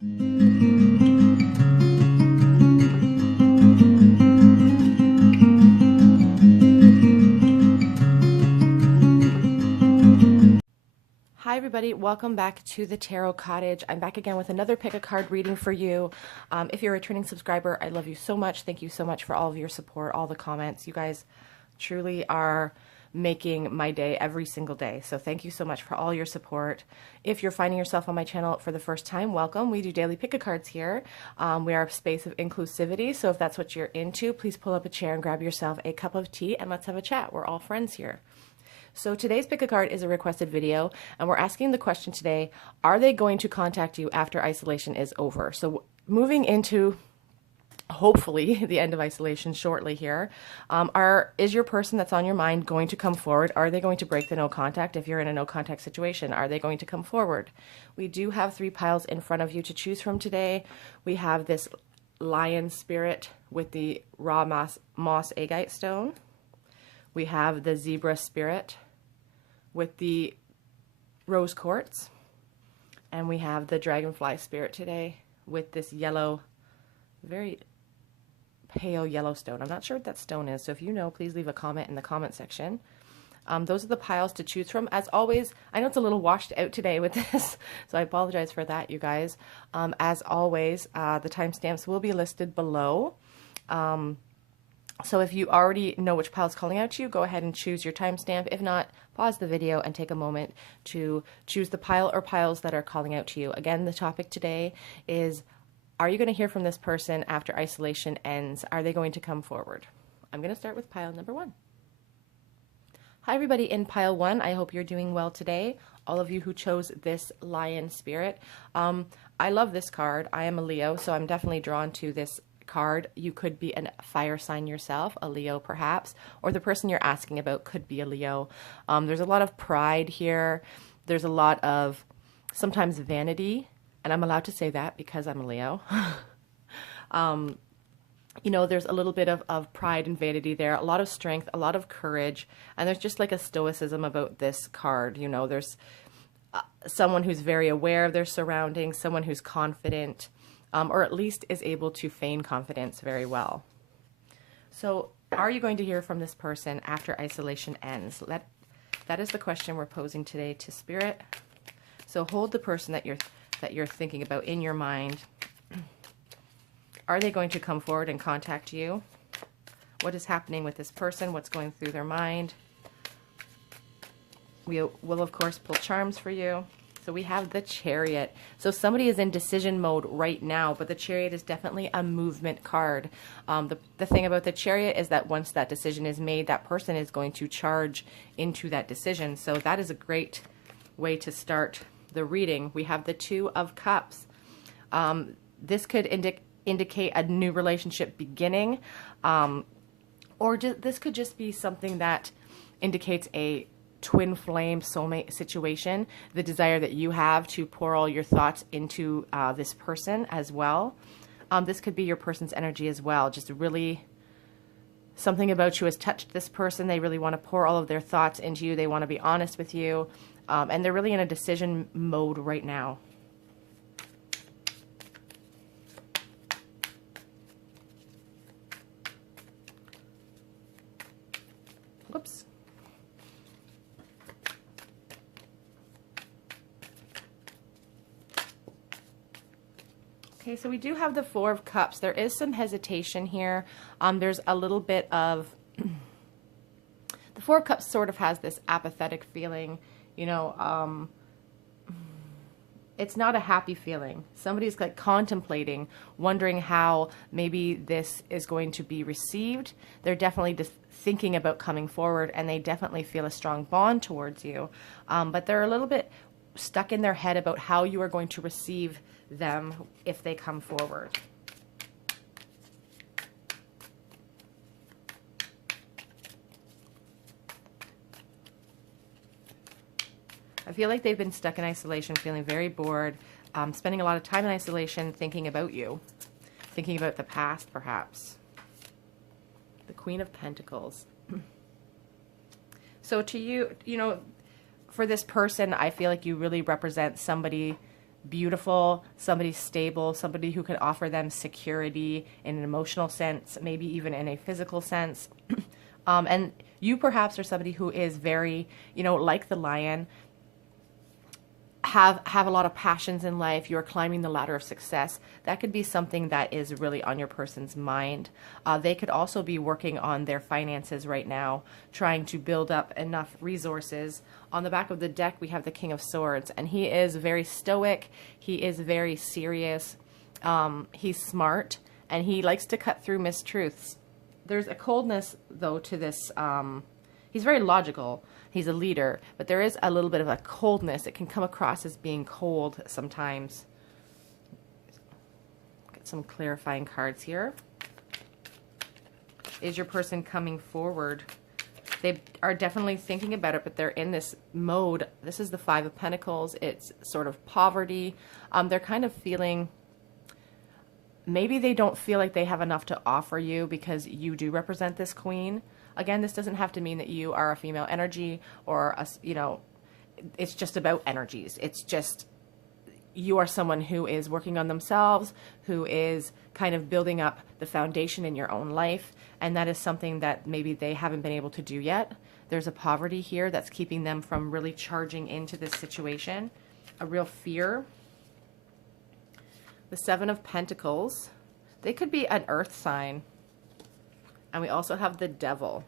Hi everybody, welcome back to the Tarot Cottage. I'm back again with another pick a card reading for you. If you're a returning subscriber, I love you so much. Thank you so much for all of your support, all the comments. You guys truly are making my day every single day. So thank you so much for all your support. If you're finding yourself on my channel for the first time, welcome. We do daily pick a cards here. We are a space of inclusivity. So if that's what you're into, please pull up a chair and grab yourself a cup of tea and let's have a chat. We're all friends here. So today's pick a card is a requested video, and we're asking the question today, are they going to contact you after isolation is over? So moving into hopefully the end of isolation shortly here, is your person that's on your mind going to come forward? Are they going to break the no contact? If you're in a no contact situation, are they going to come forward? We do have 3 piles in front of you to choose from today. We have this lion spirit with the raw moss agate stone. We have the zebra spirit with the rose quartz, and we have the dragonfly spirit today with this yellow, very pale yellow stone. I'm not sure what that stone is, so if you know, please leave a comment in the comment section. Those are the piles to choose from. As always, I know it's a little washed out today with this, so I apologize for that, you guys. As always, the timestamps will be listed below. So if you already know which pile is calling out to you, go ahead and choose your timestamp. If not, pause the video and take a moment to choose the pile or piles that are calling out to you. Again, the topic today is, are you going to hear from this person after isolation ends? Are they going to come forward? I'm going to start with pile number 1. Hi everybody in pile 1. I hope you're doing well today. All of you who chose this lion spirit. I love this card. I am a Leo, so I'm definitely drawn to this card. You could be a fire sign yourself, a Leo perhaps, or the person you're asking about could be a Leo. There's a lot of pride here. There's a lot of sometimes vanity, and I'm allowed to say that because I'm a Leo. You know, there's a little bit of pride and vanity there, a lot of strength, a lot of courage, and there's just like a stoicism about this card. You know, there's someone who's very aware of their surroundings, someone who's confident, or at least is able to feign confidence very well. So are you going to hear from this person after isolation ends? That is the question we're posing today to Spirit. So hold the person that you're thinking about in your mind. Are they going to come forward and contact you? What is happening with this person? What's going through their mind? We will, of course, pull charms for you. So we have the Chariot. So somebody is in decision mode right now, but the Chariot is definitely a movement card. The thing about the Chariot is that once that decision is made, that person is going to charge into that decision. So that is a great way to start the reading. We have the 2 of Cups. This could indicate a new relationship beginning, or this could just be something that indicates a twin flame soulmate situation, the desire that you have to pour all your thoughts into this person as well. This could be your person's energy as well. Just really something about you has touched this person. They really want to pour all of their thoughts into you. They want to be honest with you. And they're really in a decision mode right now. Whoops. Okay, so we do have the 4 of Cups. There is some hesitation here. There's a little bit of... the 4 of Cups sort of has this apathetic feeling, you know, it's not a happy feeling. Somebody's like contemplating, wondering how maybe this is going to be received. They're definitely just thinking about coming forward, and they definitely feel a strong bond towards you. But they're a little bit stuck in their head about how you are going to receive them if they come forward. I feel like they've been stuck in isolation, feeling very bored, spending a lot of time in isolation thinking about you, thinking about the past perhaps. The Queen of Pentacles. So to you, you know, for this person, I feel like you really represent somebody beautiful, somebody stable, somebody who can offer them security in an emotional sense, maybe even in a physical sense. And you perhaps are somebody who is very, you know, like the lion, have a lot of passions in life. You're climbing the ladder of success. That could be something that is really on your person's mind. They could also be working on their finances right now, trying to build up enough resources. On the back of the deck, we have the King of Swords, and he is very stoic. He is very serious. He's smart, and he likes to cut through mistruths. There's a coldness, though, to this. He's very logical. He's a leader, but there is a little bit of a coldness. It can come across as being cold sometimes. Get some clarifying cards here. Is your person coming forward? They are definitely thinking about it, but they're in this mode. This is the Five of Pentacles. It's sort of poverty. They're kind of feeling, maybe they don't feel like they have enough to offer you because you do represent this queen. Again, this doesn't have to mean that you are a female energy or, you know, it's just about energies. It's just you are someone who is working on themselves, who is kind of building up the foundation in your own life. And that is something that maybe they haven't been able to do yet. There's a poverty here that's keeping them from really charging into this situation. A real fear. The Seven of Pentacles. They could be an earth sign. And we also have the Devil.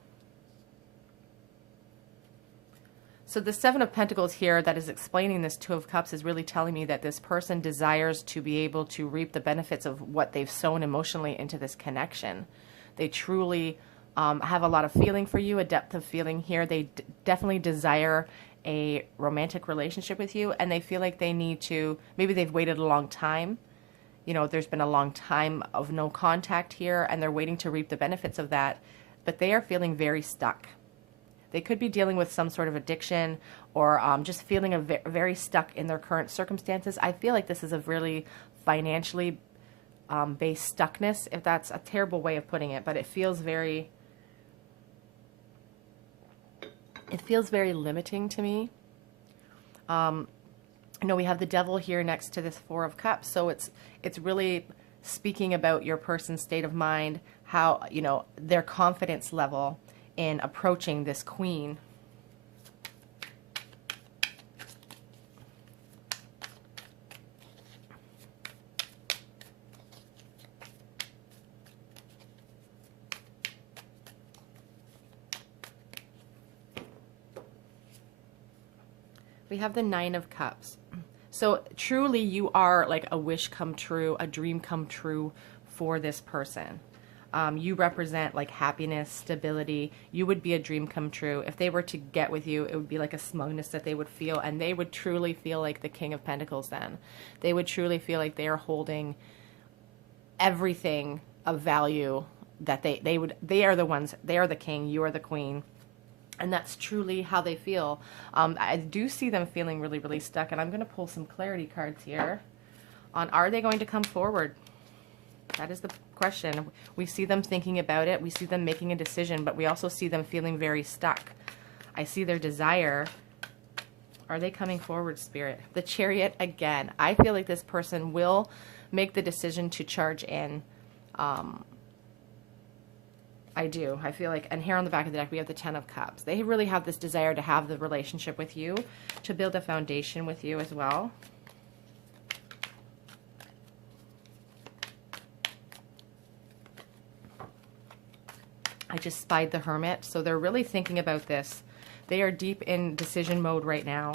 So the Seven of Pentacles here that is explaining this Two of Cups is really telling me that this person desires to be able to reap the benefits of what they've sown emotionally into this connection. They truly have a lot of feeling for you, a depth of feeling here. They definitely desire a romantic relationship with you, and they feel like they need to, maybe they've waited a long time. You know, there's been a long time of no contact here, and they're waiting to reap the benefits of that, but they are feeling very stuck. They could be dealing with some sort of addiction or just feeling very stuck in their current circumstances. I feel like this is a really financially based stuckness, if that's a terrible way of putting it, but it feels very limiting to me. You know, we have the Devil here next to this Four of Cups, so it's really speaking about your person's state of mind, how, you know, their confidence level in approaching this queen. We have the Nine of Cups. So truly you are like a wish come true, a dream come true for this person. You represent like happiness, stability. You would be a dream come true. If they were to get with you, it would be like a smugness that they would feel, and they would truly feel like the King of Pentacles then. They would truly feel like they are holding everything of value, that they are the ones, they are the king, you are the queen. And that's truly how they feel. I do see them feeling really, really stuck. And I'm going to pull some clarity cards here on, are they going to come forward? That is the question. We see them thinking about it. We see them making a decision, but we also see them feeling very stuck. I see their desire. Are they coming forward, Spirit? The Chariot again. I feel like this person will make the decision to charge in. I do. I feel like, and here on the back of the deck, we have the Ten of Cups. They really have this desire to have the relationship with you, to build a foundation with you as well. I just spied the Hermit. So they're really thinking about this. They are deep in decision mode right now.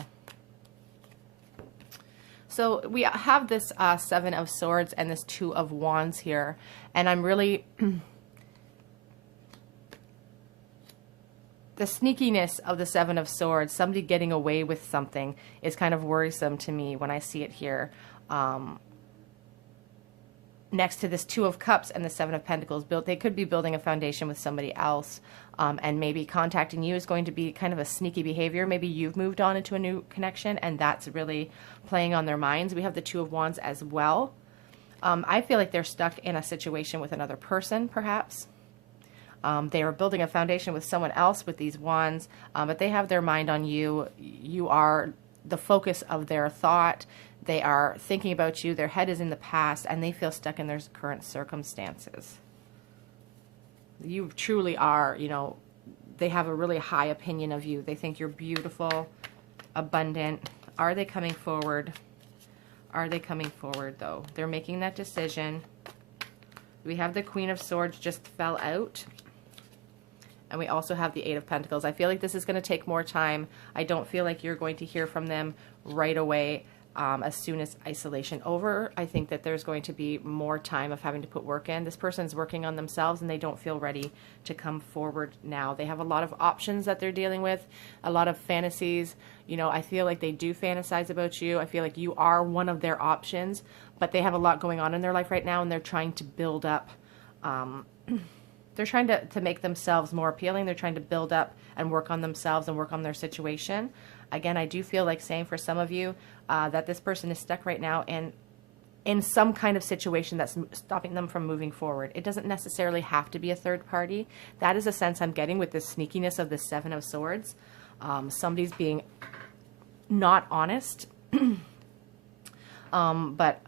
So we have this Seven of Swords and this Two of Wands here. And I'm really... the sneakiness of the Seven of Swords, somebody getting away with something, is kind of worrisome to me when I see it here. Next to this Two of Cups and the Seven of Pentacles, they could be building a foundation with somebody else, and maybe contacting you is going to be kind of a sneaky behavior. Maybe you've moved on into a new connection, and that's really playing on their minds. We have the Two of Wands as well. I feel like they're stuck in a situation with another person, perhaps. They are building a foundation with someone else with these wands, but they have their mind on you. You are the focus of their thought. They are thinking about you. Their head is in the past, and they feel stuck in their current circumstances. You truly are, you know, they have a really high opinion of you. They think you're beautiful, abundant. Are they coming forward? Are they coming forward, though? They're making that decision. We have the Queen of Swords just fell out. And we also have the Eight of Pentacles. I feel like this is going to take more time. I don't feel like you're going to hear from them right away as soon as isolation over. I think that there's going to be more time of having to put work in. This person's working on themselves and they don't feel ready to come forward now. They have a lot of options that they're dealing with, a lot of fantasies. You know, I feel like they do fantasize about you. I feel like you are one of their options, but they have a lot going on in their life right now and they're trying to build up. They're trying to make themselves more appealing. They're trying to build up and work on themselves and work on their situation. Again, I do feel like saying for some of you that this person is stuck right now in some kind of situation that's stopping them from moving forward. It doesn't necessarily have to be a third party. That is a sense I'm getting with the sneakiness of the Seven of Swords. Somebody's being not honest. But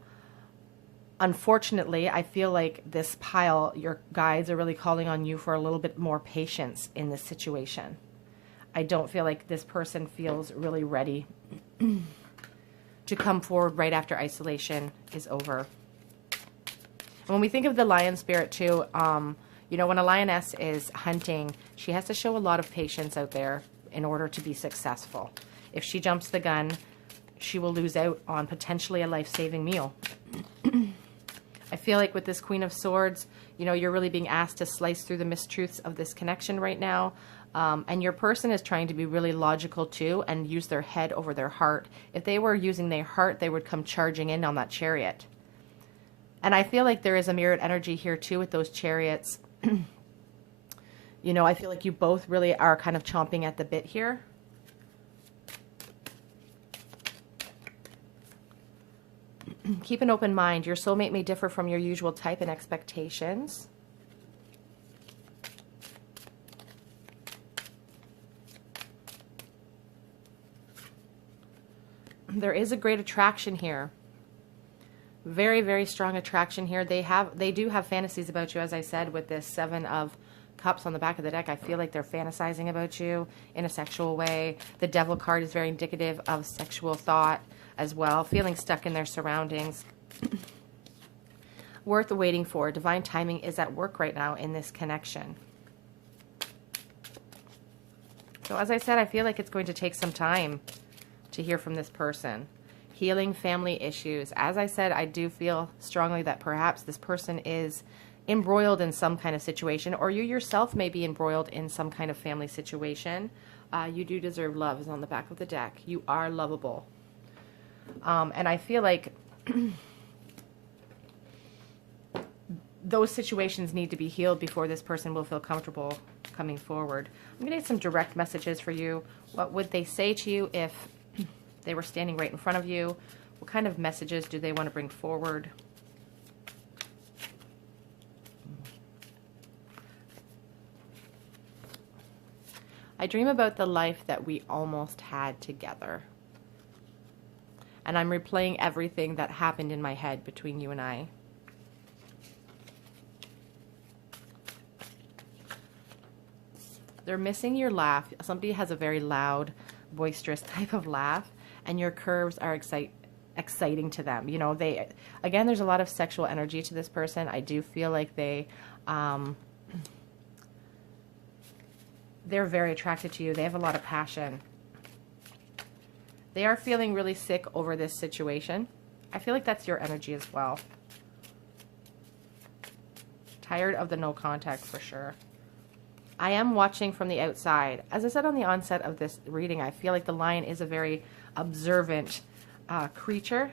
unfortunately, I feel like this pile, your guides are really calling on you for a little bit more patience in this situation. I don't feel like this person feels really ready to come forward right after isolation is over. And when we think of the lion spirit too, you know, when a lioness is hunting, she has to show a lot of patience out there in order to be successful. If she jumps the gun, she will lose out on potentially a life-saving meal. I feel like with this Queen of Swords, you know, you're really being asked to slice through the mistruths of this connection right now. And your person is trying to be really logical too and use their head over their heart. If they were using their heart, they would come charging in on that chariot. And I feel like there is a mirrored energy here too with those chariots. You know, I feel like you both really are kind of chomping at the bit here. Keep an open mind. Your soulmate may differ from your usual type and expectations. There is a great attraction here. Very, very strong attraction here. They do have fantasies about you, as I said, with this Seven of Cups on the back of the deck. I feel like they're fantasizing about you in a sexual way. The Devil card is very indicative of sexual thought as well, feeling stuck in their surroundings. Worth waiting for. Divine timing is at work right now in this connection. So as I said, I feel like it's going to take some time to hear from this person. Healing family issues. As I said, I do feel strongly that perhaps this person is embroiled in some kind of situation, or you yourself may be embroiled in some kind of family situation. You do deserve love is on the back of the deck. You are lovable. And I feel like those situations need to be healed before this person will feel comfortable coming forward. I'm going to get some direct messages for you. What would they say to you if they were standing right in front of you? What kind of messages do they want to bring forward? I dream about the life that we almost had together. And I'm replaying everything that happened in my head between you and I. They're missing your laugh. Somebody has a very loud, boisterous type of laugh, and your curves are exciting to them. You know, again, there's a lot of sexual energy to this person. I do feel like they're very attracted to you. They have a lot of passion. They are feeling really sick over this situation. I feel like that's your energy as well. Tired of the no contact for sure. I am watching from the outside. As I said on the onset of this reading, I feel like the lion is a very observant creature.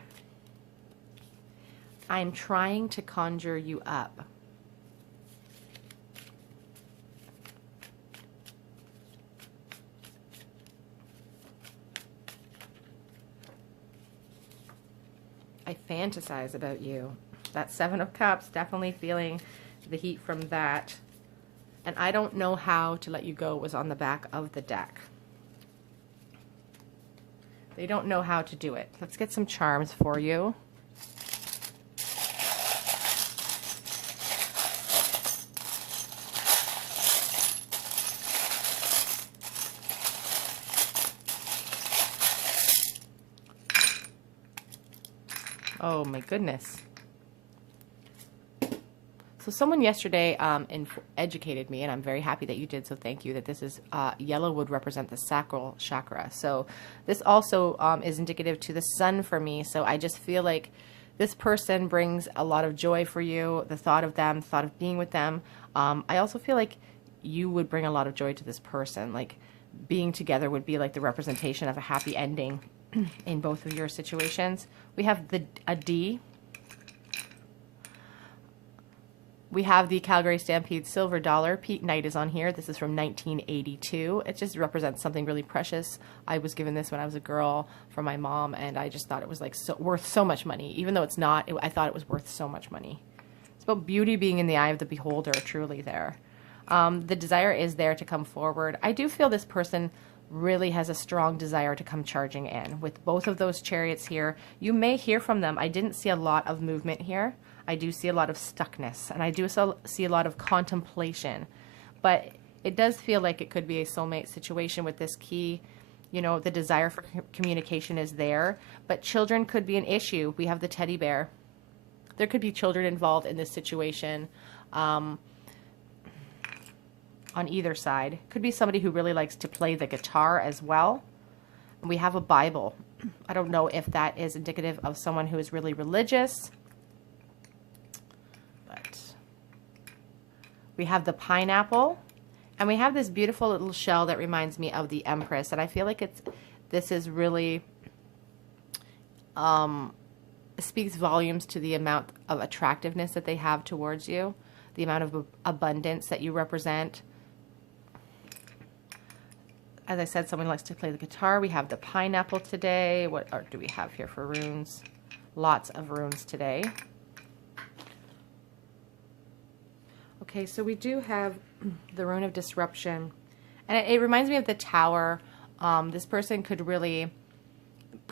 I'm trying to conjure you up. I fantasize about you. That Seven of Cups, definitely feeling the heat from that. And I don't know how to let you go was on the back of the deck. They don't know how to do it. Let's get some charms for you. Oh my goodness. So someone yesterday educated me, and I'm very happy that you did, so thank you, that this is yellow would represent the sacral chakra. So this also is indicative to the sun for me. So I just feel like this person brings a lot of joy for you, the thought of them, thought of being with them. I also feel like you would bring a lot of joy to this person. Like being together would be like the representation of a happy ending in both of your situations. We have a D. We have the Calgary Stampede silver dollar. Pete Knight is on here. This is from 1982. It just represents something really precious. I was given this when I was a girl from my mom, and I just thought it was like worth so much money. Even though it's not, I thought it was worth so much money. It's about beauty being in the eye of the beholder, truly there. The desire is there to come forward. I do feel this person really has a strong desire to come charging in. With both of those chariots here, you may hear from them. I didn't see a lot of movement here. I do see a lot of stuckness, and I do see a lot of contemplation. But it does feel like it could be a soulmate situation with this key. You know, the desire for communication is there, but children could be an issue. We have the teddy bear. There could be children involved in this situation on either side. Could be somebody who really likes to play the guitar as well. And we have a Bible. I don't know if that is indicative of someone who is really religious. We have the pineapple, and we have this beautiful little shell that reminds me of the Empress, and I feel like this is really speaks volumes to the amount of attractiveness that they have towards you, the amount of abundance that you represent. As I said, someone likes to play the guitar. We have the pineapple today. What do we have here for runes? Lots of runes today. Okay, so we do have the rune of disruption, and it reminds me of the Tower. This person could really,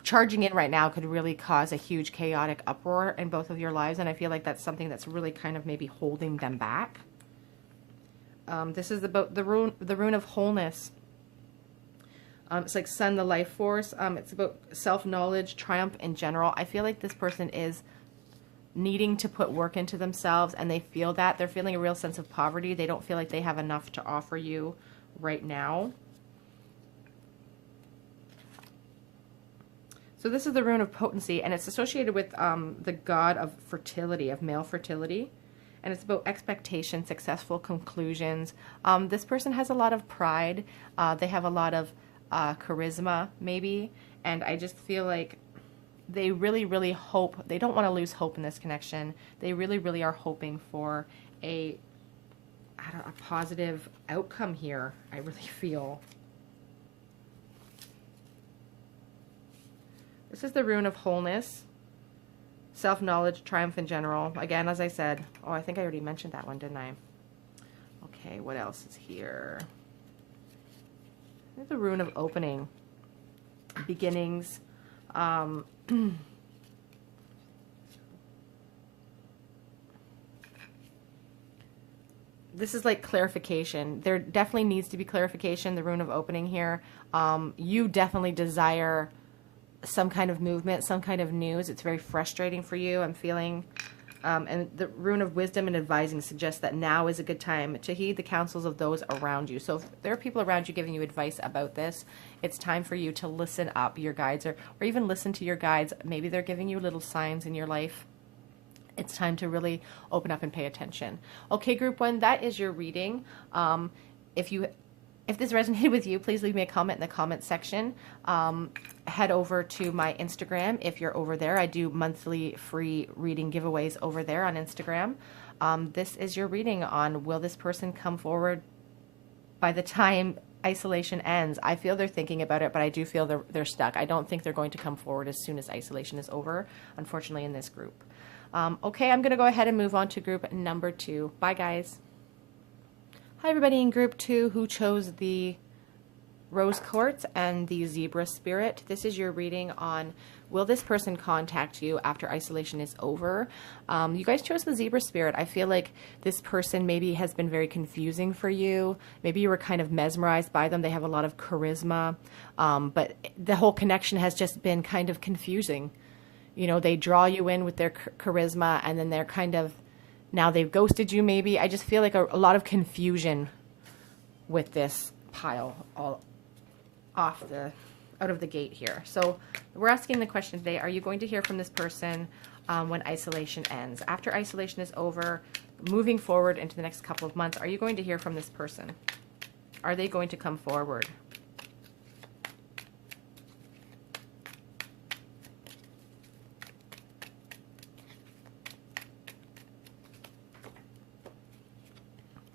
charging in right now could really cause a huge chaotic uproar in both of your lives, and I feel like that's something that's really kind of maybe holding them back. This is about the rune of wholeness. It's like sun, the life force. It's about self-knowledge, triumph in general. I feel like this person is needing to put work into themselves, and they feel that. They're feeling a real sense of poverty. They don't feel like they have enough to offer you right now. So this is the rune of potency, and it's associated with the god of fertility, of male fertility. And it's about expectation, successful conclusions. This person has a lot of pride. They have a lot of charisma, maybe. And I just feel like they really, really hope, they don't want to lose hope in this connection. They really, really are hoping for a positive outcome here, I really feel. This is the rune of wholeness, self-knowledge, triumph in general. Again, as I said, I think I already mentioned that one, didn't I? Okay, what else is here? There's the rune of opening, beginnings. This is like clarification. There definitely needs to be clarification, the rune of opening here. You definitely desire some kind of movement, some kind of news. It's very frustrating for you, I'm feeling. And the rune of wisdom and advising suggests that now is a good time to heed the counsels of those around you. So if there are people around you giving you advice about this, it's time for you to listen up, your guides, or even listen to your guides. Maybe they're giving you little signs in your life. It's time to really open up and pay attention. Okay, group one, that is your reading. If this resonated with you, please leave me a comment in the comment section. Head over to my Instagram if you're over there. I do monthly free reading giveaways over there on Instagram. This is your reading on will this person come forward by the time isolation ends. I feel they're thinking about it, but I do feel they're stuck. I don't think they're going to come forward as soon as isolation is over, unfortunately, in this group. Okay, I'm going to go ahead and move on to group number 2. Bye, guys. Hi, everybody in group 2 who chose the Rose Quartz and the Zebra Spirit. This is your reading on, will this person contact you after isolation is over? You guys chose the Zebra Spirit. I feel like this person maybe has been very confusing for you. Maybe you were kind of mesmerized by them. They have a lot of charisma, but the whole connection has just been kind of confusing. You know, they draw you in with their charisma, and then they're kind of, now they've ghosted you maybe. I just feel like a lot of confusion with this pile all out of the gate here. So we're asking the question today, are you going to hear from this person when isolation ends? After isolation is over, moving forward into the next couple of months, are you going to hear from this person? Are they going to come forward?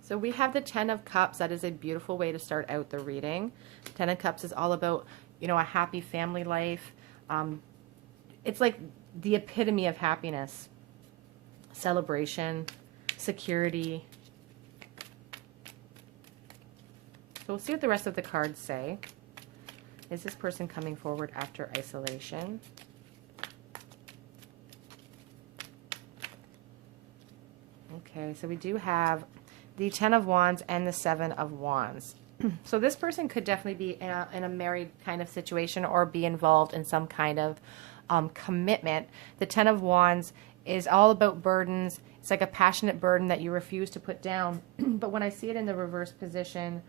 So we have the Ten of Cups. That is a beautiful way to start out the reading. Ten of Cups is all about, you know, a happy family life. It's like the epitome of happiness, celebration, security. So we'll see what the rest of the cards say. Is this person coming forward after isolation? Okay, so we do have the Ten of Wands and the Seven of Wands. So this person could definitely be in a married kind of situation or be involved in some kind of commitment. The Ten of Wands is all about burdens. It's like a passionate burden that you refuse to put down. But when I see it in the reverse position,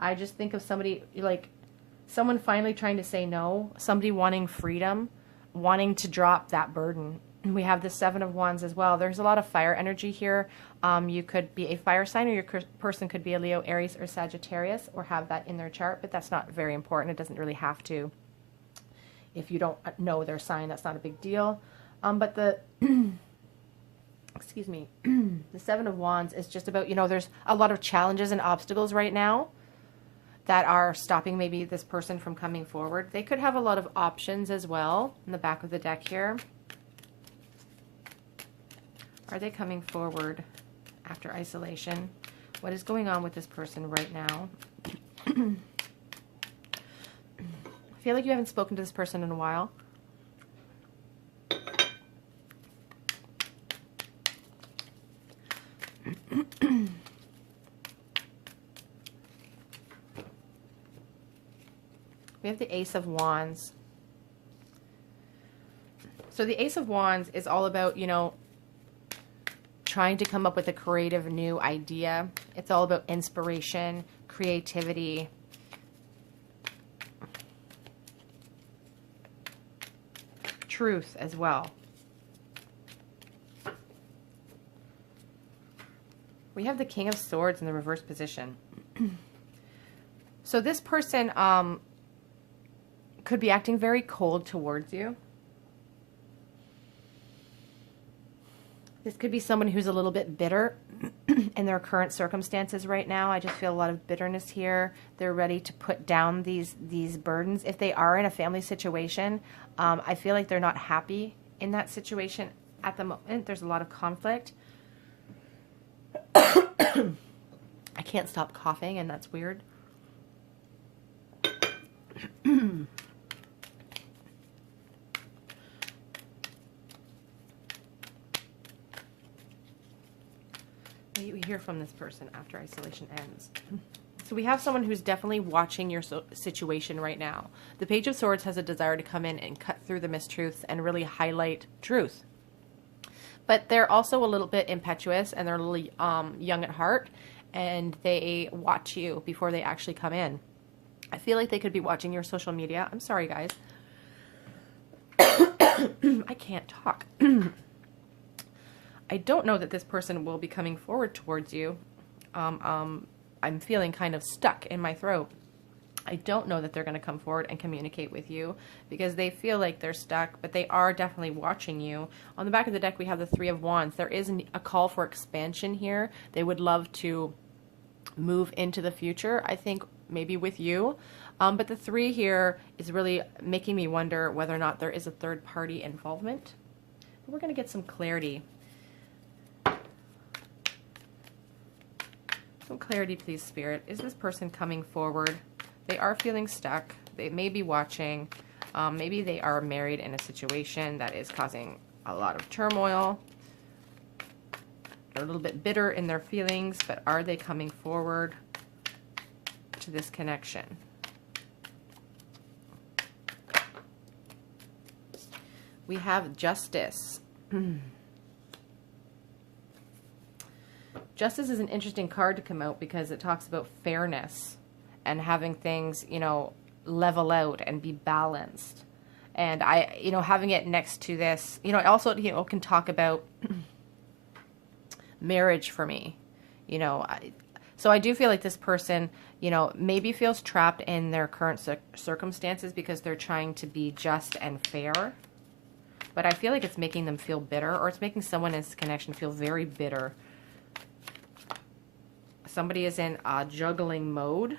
I just think of somebody, like someone finally trying to say no, somebody wanting freedom, wanting to drop that burden. We have the Seven of Wands as well. There's a lot of fire energy here. You could be a fire sign, or your person could be a Leo, Aries, or Sagittarius, or have that in their chart, but that's not very important. It doesn't really have to. If you don't know their sign, that's not a big deal. But the, excuse me, the Seven of Wands is just about, you know, there's a lot of challenges and obstacles right now that are stopping maybe this person from coming forward. They could have a lot of options as well in the back of the deck here. Are they coming forward after isolation? What is going on with this person right now? I feel like you haven't spoken to this person in a while. We have the Ace of Wands. So the Ace of Wands is all about, you know, trying to come up with a creative new idea. It's all about inspiration, creativity. Truth as well. We have the King of Swords in the reverse position. So this person could be acting very cold towards you. This could be someone who's a little bit bitter in their current circumstances right now. I just feel a lot of bitterness here. They're ready to put down these burdens. If they are in a family situation, I feel like they're not happy in that situation at the moment. There's a lot of conflict. I can't stop coughing, and that's weird. You hear from this person after isolation ends. So we have someone who's definitely watching your situation right now. The Page of Swords has a desire to come in and cut through the mistruths and really highlight truth. But they're also a little bit impetuous, and they're a little young at heart, and they watch you before they actually come in. I feel like they could be watching your social media. I'm sorry, guys. I can't talk. I don't know that this person will be coming forward towards you. I'm feeling kind of stuck in my throat. I don't know that they're going to come forward and communicate with you because they feel like they're stuck, but they are definitely watching you. On the back of the deck, we have the Three of Wands. There is a call for expansion here. They would love to move into the future, I think, maybe with you. But the three here is really making me wonder whether or not there is a third party involvement. We're going to get some clarity. Some clarity, please, Spirit. Is this person coming forward They are feeling stuck. They may be watching. Maybe they are married in a situation that is causing a lot of turmoil. They're a little bit bitter in their feelings, but are they coming forward to this connection? We have Justice. Justice is an interesting card to come out because it talks about fairness and having things, you know, level out and be balanced. And I, you know, having it next to this, you know, it also, you know, can talk about marriage for me, you know. So I do feel like this person, you know, maybe feels trapped in their current circumstances because they're trying to be just and fair. But I feel like it's making them feel bitter, or it's making someone in this connection feel very bitter. Somebody is in a juggling mode,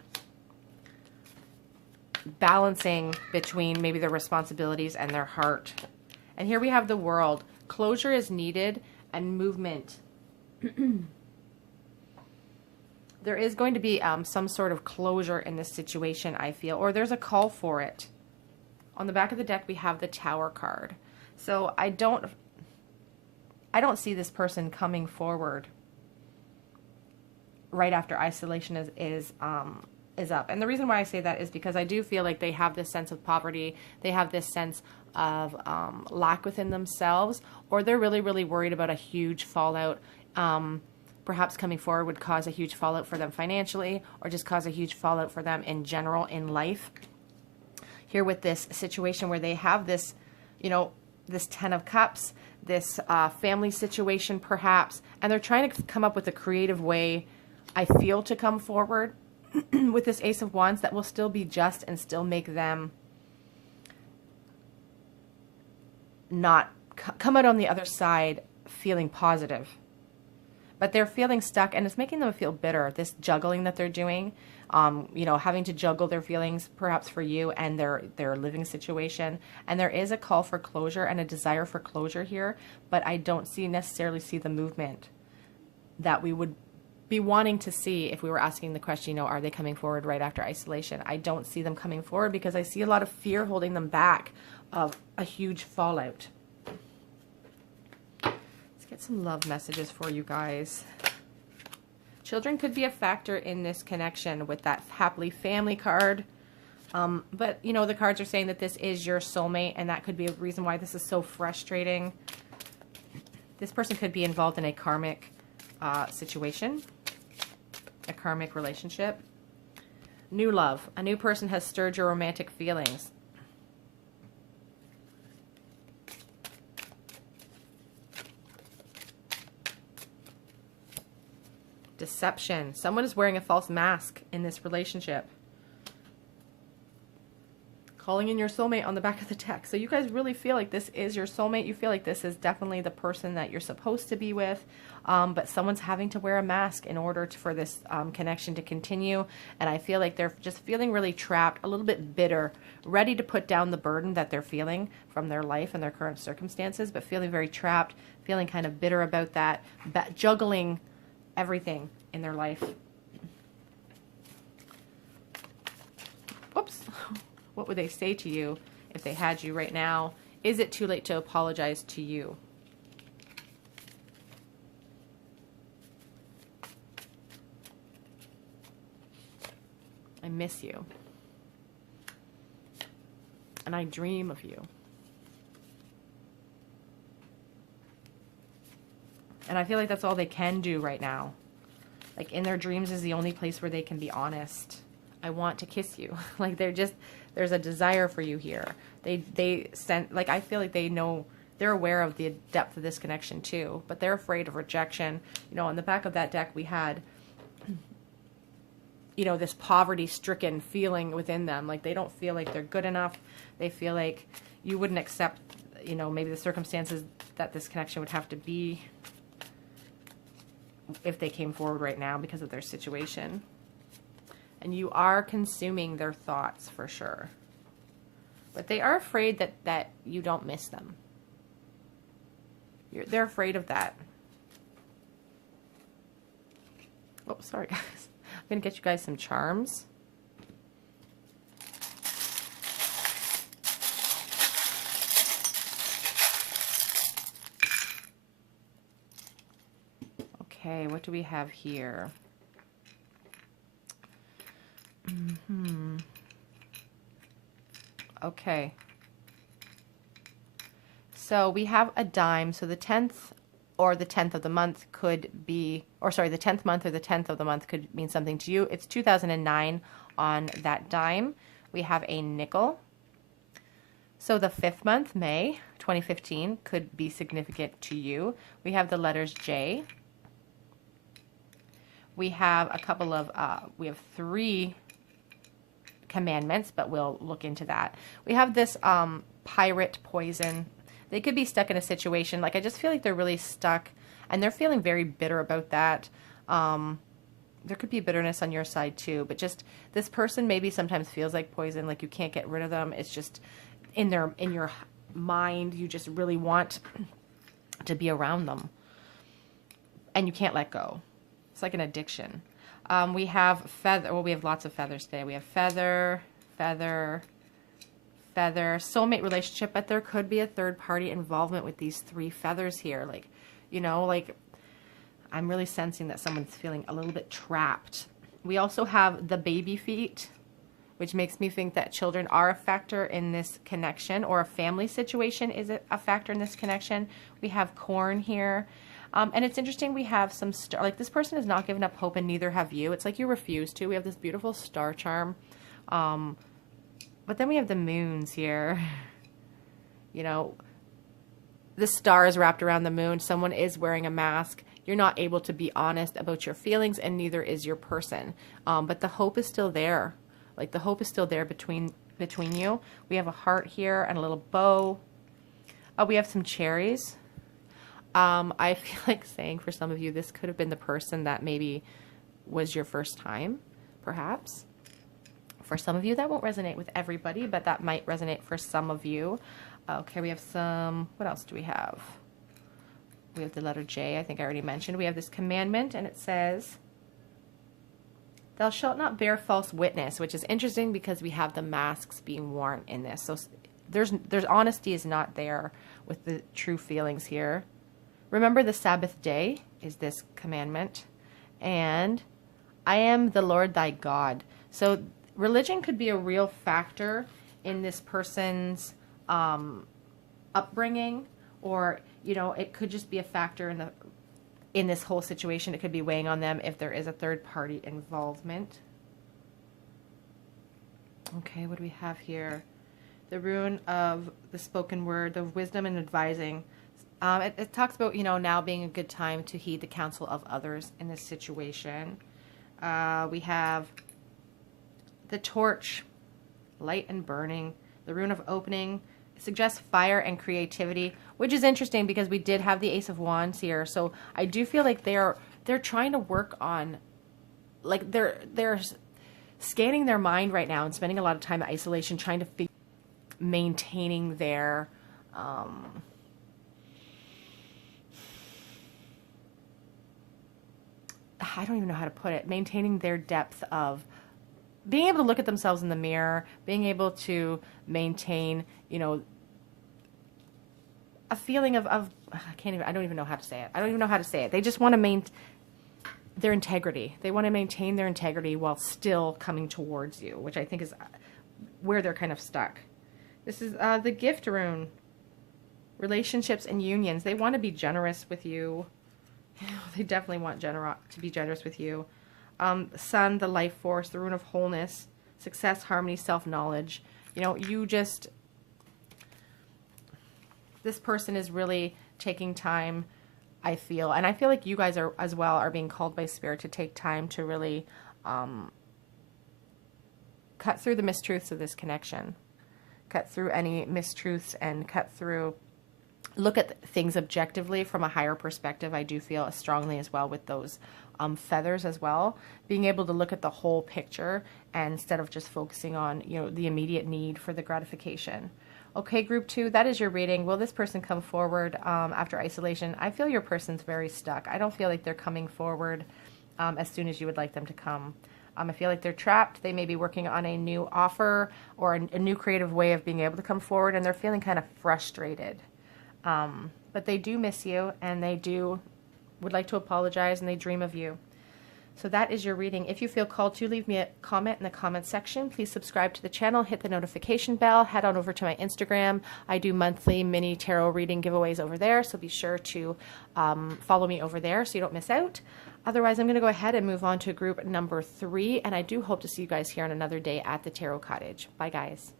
balancing between maybe their responsibilities and their heart. And here we have the World. Closure is needed and movement. There is going to be some sort of closure in this situation, I feel, or there's a call for it. On the back of the deck, we have the Tower card. So I don't see this person coming forward right after isolation is up. And the reason why I say that is because I do feel like they have this sense of poverty. They have this sense of lack within themselves, or they're really, really worried about a huge fallout. Perhaps coming forward would cause a huge fallout for them financially, or just cause a huge fallout for them in general in life. Here with this situation where they have this, you know, this 10 of Cups, this family situation perhaps, and they're trying to come up with a creative way, I feel, to come forward with this Ace of Wands that will still be just and still make them not come out on the other side feeling positive. But they're feeling stuck, and it's making them feel bitter, this juggling that they're doing, you know, having to juggle their feelings perhaps for you and their living situation. And there is a call for closure and a desire for closure here, but I don't necessarily see the movement that we would be wanting to see if we were asking the question, you know, are they coming forward right after isolation? I don't see them coming forward because I see a lot of fear holding them back of a huge fallout. Get some love messages for you guys. Children could be a factor in this connection with that happily family card. But, you know, the cards are saying that this is your soulmate, and that could be a reason why this is so frustrating. This person could be involved in a karmic situation, a karmic relationship. New love. A new person has stirred your romantic feelings. Deception. Someone is wearing a false mask in this relationship. Calling in your soulmate on the back of the deck. So you guys really feel like this is your soulmate. You feel like this is definitely the person that you're supposed to be with. But someone's having to wear a mask in order for this connection to continue. And I feel like they're just feeling really trapped, a little bit bitter, ready to put down the burden that they're feeling from their life and their current circumstances, but feeling very trapped, feeling kind of bitter about that, juggling everything in their life. Whoops. What would they say to you if they had you right now? Is it too late to apologize to you? I miss you. And I dream of you. And I feel like that's all they can do right now. Like, in their dreams is the only place where they can be honest. I want to kiss you. Like, there's a desire for you here. They sent, like, I feel like they know, they're aware of the depth of this connection too, but they're afraid of rejection. You know, on the back of that deck we had, you know, this poverty-stricken feeling within them. Like, they don't feel like they're good enough. They feel like you wouldn't accept, you know, maybe the circumstances that this connection would have to be if they came forward right now because of their situation. And you are consuming their thoughts for sure. But they are afraid that you don't miss them. They're afraid of that. Oh, sorry guys. I'm going to get you guys some charms. Okay, what do we have here? Okay. So we have a dime. So the 10th or the 10th of the month could be, or sorry, the 10th month or the 10th of the month could mean something to you. It's 2009 on that dime. We have a nickel. So the 5th month, May 2015, could be significant to you. We have the letters J. We have a couple of, we have 3 commandments, but we'll look into that. We have this pirate poison. They could be stuck in a situation, like I just feel like they're really stuck and they're feeling very bitter about that. There could be bitterness on your side too, but just this person maybe sometimes feels like poison, like you can't get rid of them. It's just in your mind, you just really want to be around them and you can't let go. It's like an addiction. We have feather. Well, we have lots of feathers today. We have feather, feather, feather, soulmate relationship, but there could be a third party involvement with these 3 feathers here. Like, you know, like I'm really sensing that someone's feeling a little bit trapped. We also have the baby feet, which makes me think that children are a factor in this connection, or a family situation is a factor in this connection. We have corn here. And it's interesting, we have some star, like this person has not given up hope and neither have you. It's like you refuse to. We have this beautiful star charm. But then we have the moons here. You know, the star is wrapped around the moon. Someone is wearing a mask. You're not able to be honest about your feelings and neither is your person. But the hope is still there. Like the hope is still there between you. We have a heart here and a little bow. We have some cherries. I feel like saying for some of you, this could have been the person that maybe was your first time, perhaps. For some of you, that won't resonate with everybody, but that might resonate for some of you. Okay, we have some, what else do we have? We have the letter J, I think I already mentioned. We have this commandment, and it says, thou shalt not bear false witness, which is interesting because we have the masks being worn in this. So there's honesty is not there with the true feelings here. Remember the Sabbath day is this commandment. And I am the Lord thy God. So religion could be a real factor in this person's upbringing, or, you know, it could just be a factor in this whole situation. It could be weighing on them if there is a third party involvement. Okay, what do we have here? The rune of the spoken word, the wisdom and advising. It talks about, you know, now being a good time to heed the counsel of others in this situation. We have the torch, light and burning. The rune of opening suggests fire and creativity, which is interesting because we did have the Ace of Wands here. So I do feel like they're trying to work on, like they're scanning their mind right now and spending a lot of time in isolation trying to maintaining their I don't even know how to put it, maintaining their depth of being able to look at themselves in the mirror, being able to maintain, you know, a feeling of I don't even know how to say it. I don't even know how to say it. They just want to maintain their integrity. They want to maintain their integrity while still coming towards you, which I think is where they're kind of stuck. This is the gift rune. Relationships and unions. They want to be generous with you. They definitely want to be generous with you. Sun, the life force, the rune of wholeness, success, harmony, self-knowledge. You know, this person is really taking time, I feel. And I feel like you guys are as well are being called by Spirit to take time to really cut through the mistruths of this connection. Cut through any mistruths and look at things objectively from a higher perspective. I do feel strongly as well with those feathers as well. Being able to look at the whole picture and instead of just focusing on, you know, the immediate need for the gratification. Okay, group 2, that is your reading. Will this person come forward after isolation? I feel your person's very stuck. I don't feel like they're coming forward as soon as you would like them to come. I feel like they're trapped. They may be working on a new offer or a new creative way of being able to come forward, and they're feeling kind of frustrated. But they do miss you, and they do would like to apologize, and they dream of you. So that is your reading. If you feel called to, leave me a comment in the comment section. Please subscribe to the channel, hit the notification bell, head on over to my Instagram. I do monthly mini tarot reading giveaways over there, so be sure to follow me over there so you don't miss out. Otherwise, I'm going to go ahead and move on to group number 3, and I do hope to see you guys here on another day at the Tarot Cottage. Bye, guys.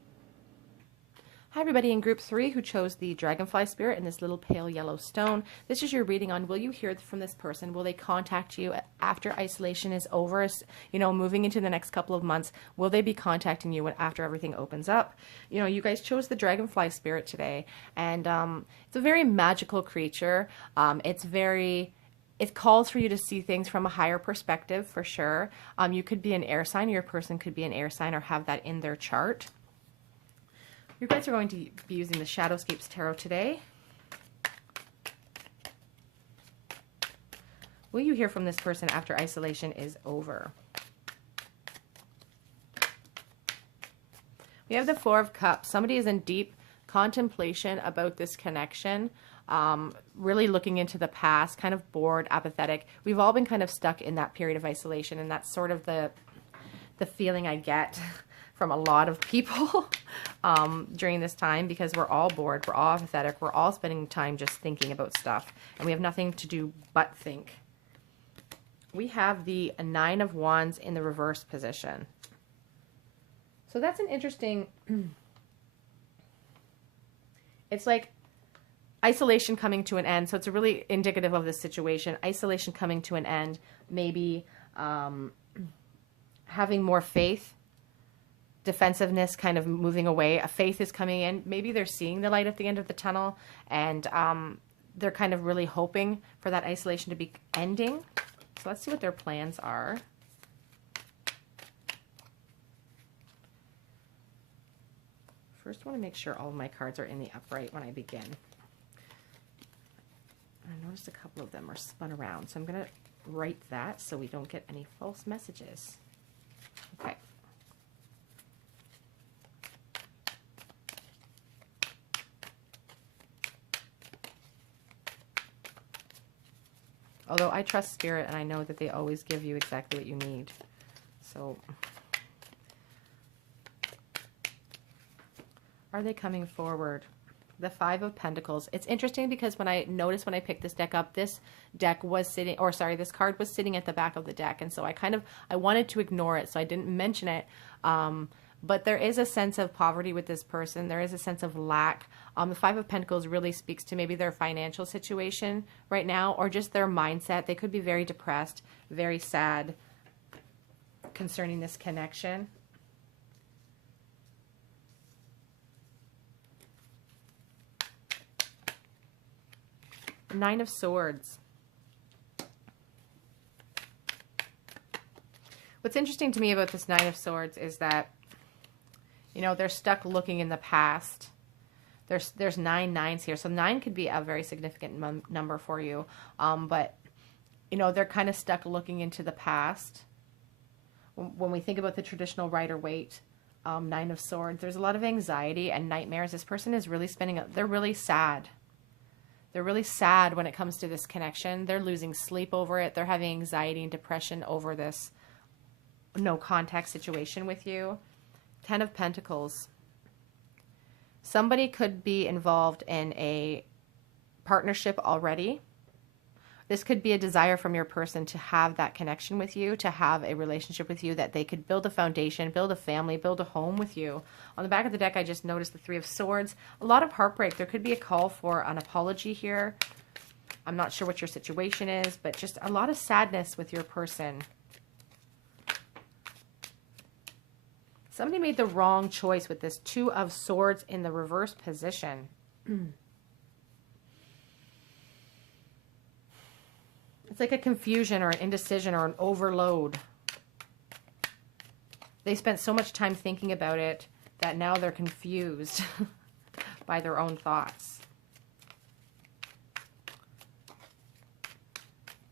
Hi everybody in group 3 who chose the Dragonfly Spirit in this little pale yellow stone. This is your reading on, will you hear from this person? Will they contact you after isolation is over? You know, moving into the next couple of months, will they be contacting you after everything opens up? You know, you guys chose the Dragonfly Spirit today, and it's a very magical creature. It calls for you to see things from a higher perspective, for sure. You could be an air sign, or your person could be an air sign or have that in their chart. You guys are going to be using the Shadowscapes Tarot today. Will you hear from this person after isolation is over? We have the Four of Cups. Somebody is in deep contemplation about this connection, really looking into the past, kind of bored, apathetic. We've all been kind of stuck in that period of isolation, and that's sort of the feeling I get from a lot of people during this time, because we're all bored, we're all apathetic, we're all spending time just thinking about stuff, and we have nothing to do but think. We have the Nine of Wands in the reverse position. So that's an interesting, it's like isolation coming to an end. So it's really indicative of the situation. Isolation coming to an end, maybe having more faith, defensiveness kind of moving away. A faith is coming in. Maybe they're seeing the light at the end of the tunnel, and they're kind of really hoping for that isolation to be ending. So let's see what their plans are. First, I want to make sure all of my cards are in the upright when I begin. I noticed a couple of them are spun around, so I'm going to write that so we don't get any false messages. Okay. Although I trust Spirit, and I know that they always give you exactly what you need. So, are they coming forward? The Five of Pentacles. It's interesting because when I noticed when I picked this deck up, this deck was sitting, or sorry, this card was sitting at the back of the deck. And so I wanted to ignore it, so I didn't mention it. But there is a sense of poverty with this person. There is a sense of lack. The Five of Pentacles really speaks to maybe their financial situation right now, or just their mindset. They could be very depressed, very sad concerning this connection. Nine of Swords. What's interesting to me about this Nine of Swords is that, you know, they're stuck looking in the past. There's 9 nines here. So 9 could be a very significant number for you. But, you know, they're kind of stuck looking into the past. When we think about the traditional Rider-Waite Nine of Swords, there's a lot of anxiety and nightmares. This person is really they're really sad. They're really sad when it comes to this connection. They're losing sleep over it. They're having anxiety and depression over this no contact situation with you. 10 of Pentacles. Somebody could be involved in a partnership already. This could be a desire from your person to have that connection with you, to have a relationship with you, that they could build a foundation, build a family, build a home with you. On the back of the deck, I just noticed the Three of Swords. A lot of heartbreak. There could be a call for an apology here. I'm not sure what your situation is, but just a lot of sadness with your person. Somebody made the wrong choice with this Two of Swords in the reverse position. It's like a confusion or an indecision or an overload. They spent so much time thinking about it that now they're confused by their own thoughts.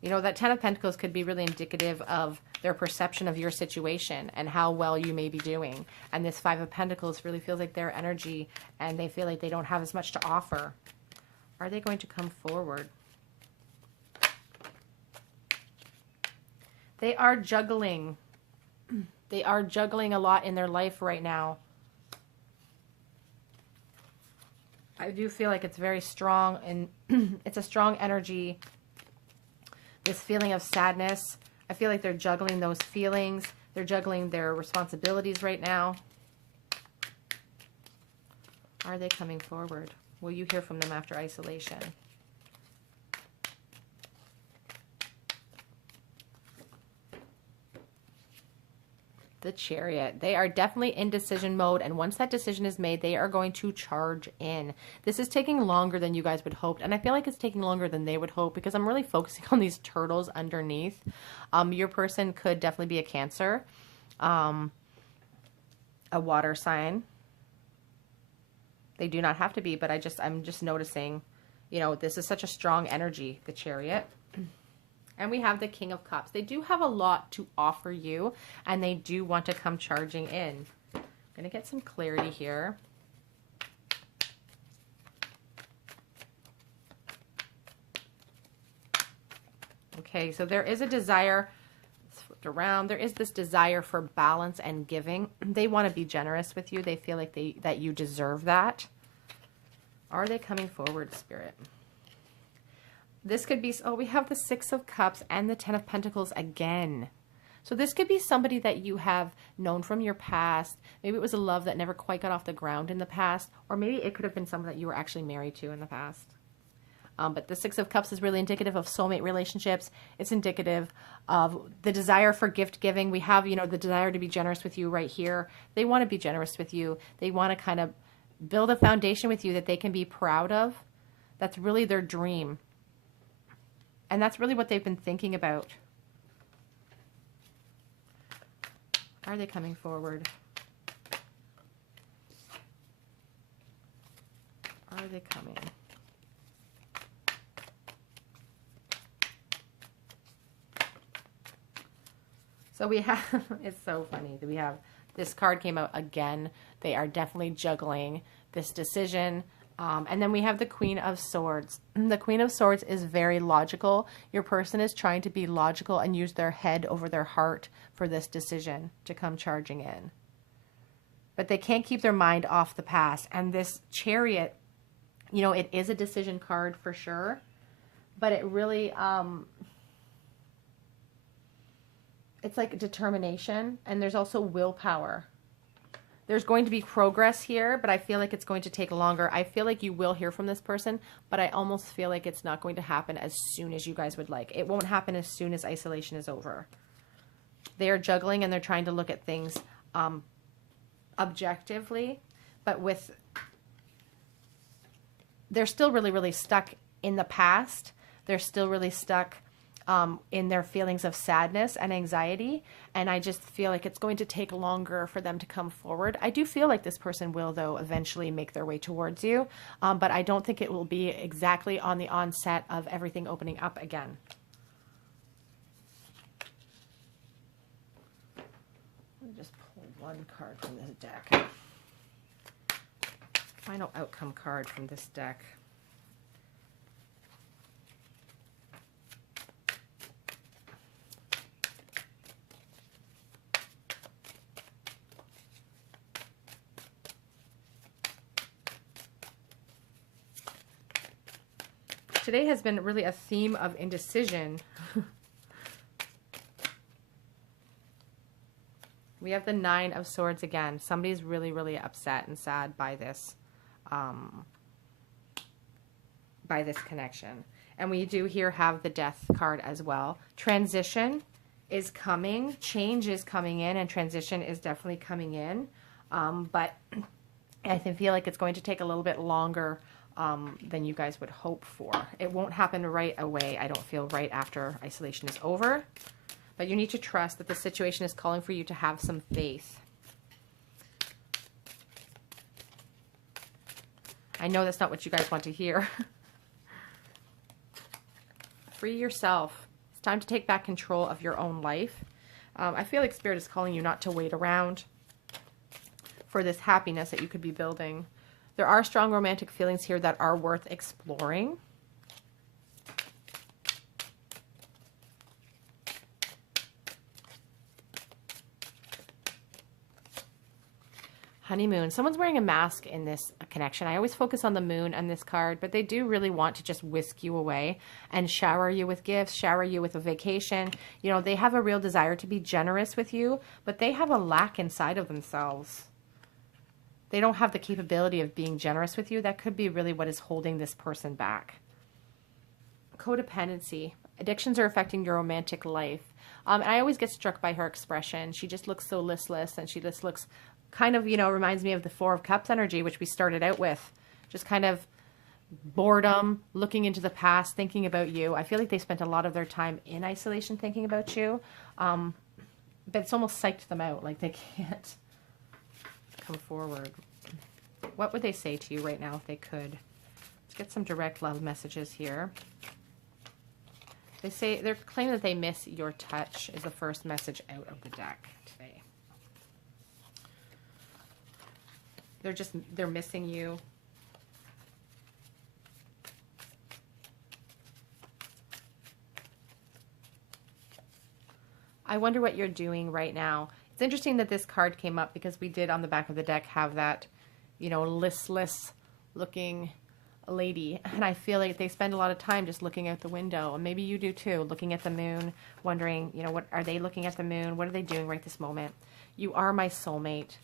You know, that Ten of Pentacles could be really indicative of their perception of your situation and how well you may be doing. And this Five of Pentacles really feels like their energy, and they feel like they don't have as much to offer. Are they going to come forward? They are juggling. They are juggling a lot in their life right now. I do feel like it's very strong, and it's a strong energy. This feeling of sadness. I feel like they're juggling those feelings. They're juggling their responsibilities right now. Are they coming forward? Will you hear from them after isolation? The Chariot. They are definitely in decision mode, and once that decision is made, they are going to charge in. This is taking longer than you guys would hope, and I feel like it's taking longer than they would hope because I'm really focusing on these turtles underneath. Your person could definitely be a Cancer, a water sign. They do not have to be, but I'm just noticing, you know, this is such a strong energy, the Chariot. And we have the King of Cups. They do have a lot to offer you, and they do want to come charging in. I'm going to get some clarity here. Okay, so there is a desire, flipped around, there is this desire for balance and giving. They want to be generous with you. They feel like that you deserve that. Are they coming forward, Spirit? This could be, oh, we have the Six of Cups and the Ten of Pentacles again. So this could be somebody that you have known from your past. Maybe it was a love that never quite got off the ground in the past. Or maybe it could have been someone that you were actually married to in the past. But the Six of Cups is really indicative of soulmate relationships. It's indicative of the desire for gift giving. We have, you know, the desire to be generous with you right here. They want to be generous with you. They want to kind of build a foundation with you that they can be proud of. That's really their dream. And that's really what they've been thinking about. Are they coming forward? Are they coming? So we have, it's so funny that we have, this card came out again. They are definitely juggling this decision. And then we have the Queen of Swords. The Queen of Swords is very logical. Your person is trying to be logical and use their head over their heart for this decision to come charging in. But they can't keep their mind off the past. And this Chariot, you know, it is a decision card for sure. But it really, it's like determination. And there's also willpower. There's going to be progress here, but I feel like it's going to take longer. I feel like you will hear from this person, but I almost feel like it's not going to happen as soon as you guys would like. It won't happen as soon as isolation is over. They are juggling and they're trying to look at things objectively, but they're still really, really stuck in the past. They're still really stuck in their feelings of sadness and anxiety. And I just feel like it's going to take longer for them to come forward. I do feel like this person will, though, eventually make their way towards you. But I don't think it will be exactly on the onset of everything opening up again. Let me just pull one card from this deck. Final outcome card from this deck. Today has been really a theme of indecision. We have the Nine of Swords again. Somebody's really, really upset and sad by this connection. And we do here have the Death card as well. Transition is coming. Change is coming in, and transition is definitely coming in. But I feel like it's going to take a little bit longer than you guys would hope for. It won't happen right away, I don't feel, right after isolation is over. But you need to trust that the situation is calling for you to have some faith. I know that's not what you guys want to hear. Free yourself. It's time to take back control of your own life. I feel like Spirit is calling you not to wait around for this happiness that you could be building. There are strong romantic feelings here that are worth exploring. Honeymoon. Someone's wearing a mask in this connection. I always focus on the moon on this card, but they do really want to just whisk you away and shower you with gifts, shower you with a vacation. You know, they have a real desire to be generous with you, but they have a lack inside of themselves. They don't have the capability of being generous with you. That could be really what is holding this person back. Codependency. Addictions are affecting your romantic life. And I always get struck by her expression. She just looks so listless, and she just looks kind of, you know, reminds me of the Four of Cups energy, which we started out with. Just kind of boredom, looking into the past, thinking about you. I feel like they spent a lot of their time in isolation thinking about you. But it's almost psyched them out, like they can't come forward. What would they say to you right now if they could? Let's get some direct love messages here. They're claiming that they miss your touch is the first message out of the deck today. They're missing you. I wonder what you're doing right now. It's interesting that this card came up because we did on the back of the deck have that, you know, listless looking lady. And I feel like they spend a lot of time just looking out the window. And maybe you do too, looking at the moon, wondering, you know, what are they looking at the moon? What are they doing right this moment? You are my soulmate.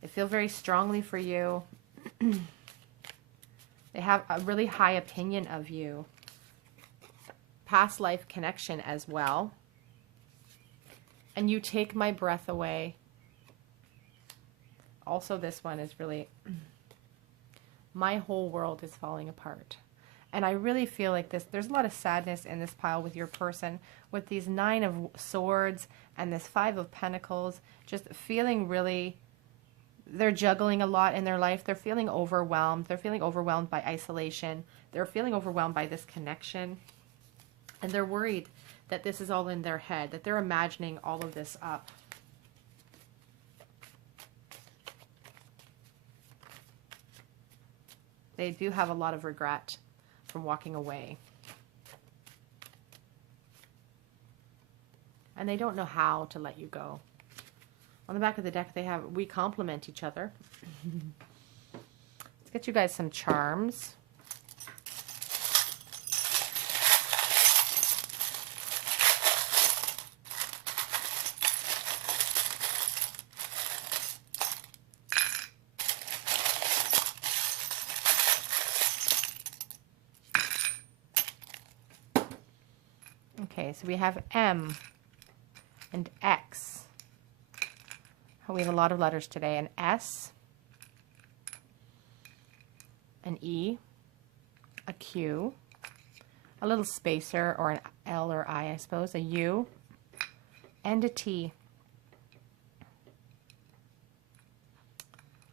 They feel very strongly for you. They have a really high opinion of you. Past life connection as well. And you take my breath away. Also, this one is really, my whole world is falling apart. And I really feel like there's a lot of sadness in this pile with your person, with these 9 of Swords and this 5 of Pentacles, just feeling really, they're juggling a lot in their life. They're feeling overwhelmed. They're feeling overwhelmed by isolation. They're feeling overwhelmed by this connection. And they're worried that this is all in their head, that they're imagining all of this up. They do have a lot of regret from walking away. And they don't know how to let you go. On the back of the deck, they have, we complement each other. Let's get you guys some charms. Okay, so we have M and X. Oh, we have a lot of letters today. An S, an E, a Q, a little spacer, or an L or I suppose, a U, and a T.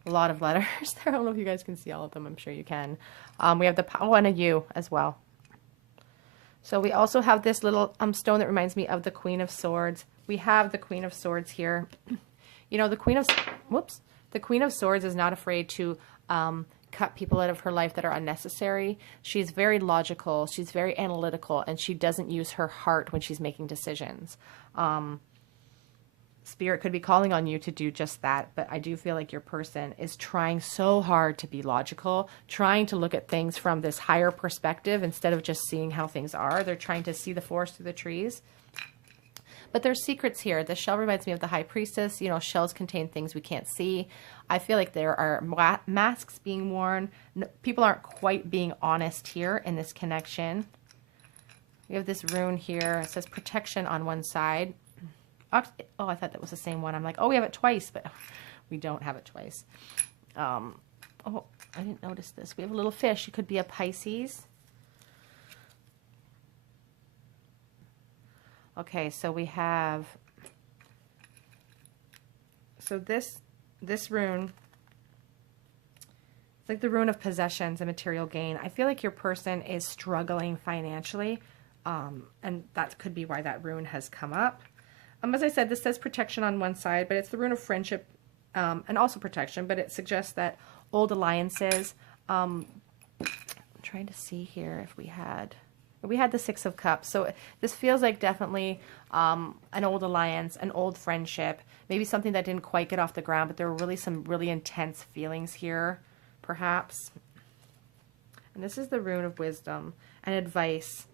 A lot of letters there. I don't know if you guys can see all of them. I'm sure you can. We have the, oh, and a U as well. So we also have this little stone that reminds me of the Queen of Swords. We have the Queen of Swords here. You know, the Queen of Swords is not afraid to cut people out of her life that are unnecessary. She's very logical. She's very analytical, and she doesn't use her heart when she's making decisions. Spirit could be calling on you to do just that, but I do feel like your person is trying so hard to be logical, trying to look at things from this higher perspective instead of just seeing how things are. They're trying to see the forest through the trees. But there's secrets here. The shell reminds me of the High Priestess. You know, shells contain things we can't see. I feel like there are masks being worn. People aren't quite being honest here in this connection. We have this rune here. It says protection on one side. Oh, I thought that was the same one. I'm like, oh, we have it twice, but we don't have it twice. Oh, I didn't notice this. We have a little fish. It could be a Pisces. Okay, so we have, so this rune, it's like the rune of possessions and material gain. I feel like your person is struggling financially, and that could be why that rune has come up. As I said, this says protection on one side, but it's the rune of friendship and also protection, but it suggests that old alliances, I'm trying to see here if we had, We had the Six of Cups. So this feels like definitely an old alliance, an old friendship, maybe something that didn't quite get off the ground, but there were really some really intense feelings here, perhaps. And this is the Rune of Wisdom and advice.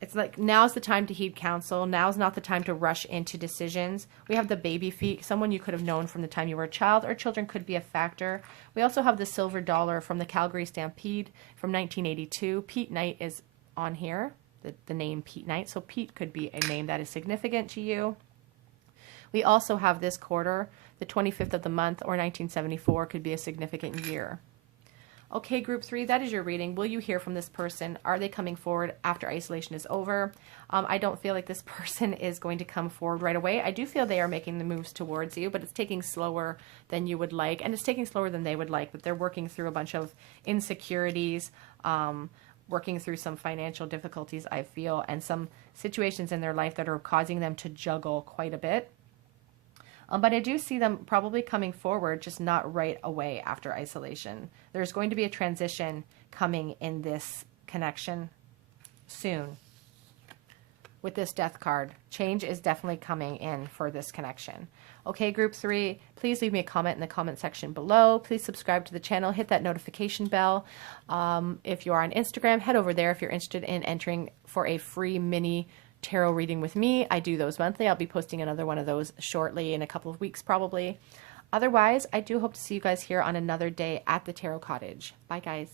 It's like, now's the time to heed counsel. Now's not the time to rush into decisions. We have the baby feet, someone you could have known from the time you were a child, or children could be a factor. We also have the silver dollar from the Calgary Stampede from 1982. Pete Knight is on here, the name Pete Knight. So Pete could be a name that is significant to you. We also have this quarter, the 25th of the month, or 1974 could be a significant year. Okay, group 3, that is your reading. Will you hear from this person? Are they coming forward after isolation is over? I don't feel like this person is going to come forward right away. I do feel they are making the moves towards you, but it's taking slower than you would like, and it's taking slower than they would like, but they're working through a bunch of insecurities, working through some financial difficulties, I feel, and some situations in their life that are causing them to juggle quite a bit. But I do see them probably coming forward, just not right away after isolation. There's going to be a transition coming in this connection soon. With this Death card, change is definitely coming in for this connection. Okay, group 3, please leave me a comment in the comment section below. Please subscribe to the channel, hit that notification bell. If you are on Instagram, head over there if you're interested in entering for a free mini tarot reading with me. I do those monthly. I'll be posting another one of those shortly, in a couple of weeks probably. Otherwise, I do hope to see you guys here on another day at the Tarot Cottage. Bye, guys.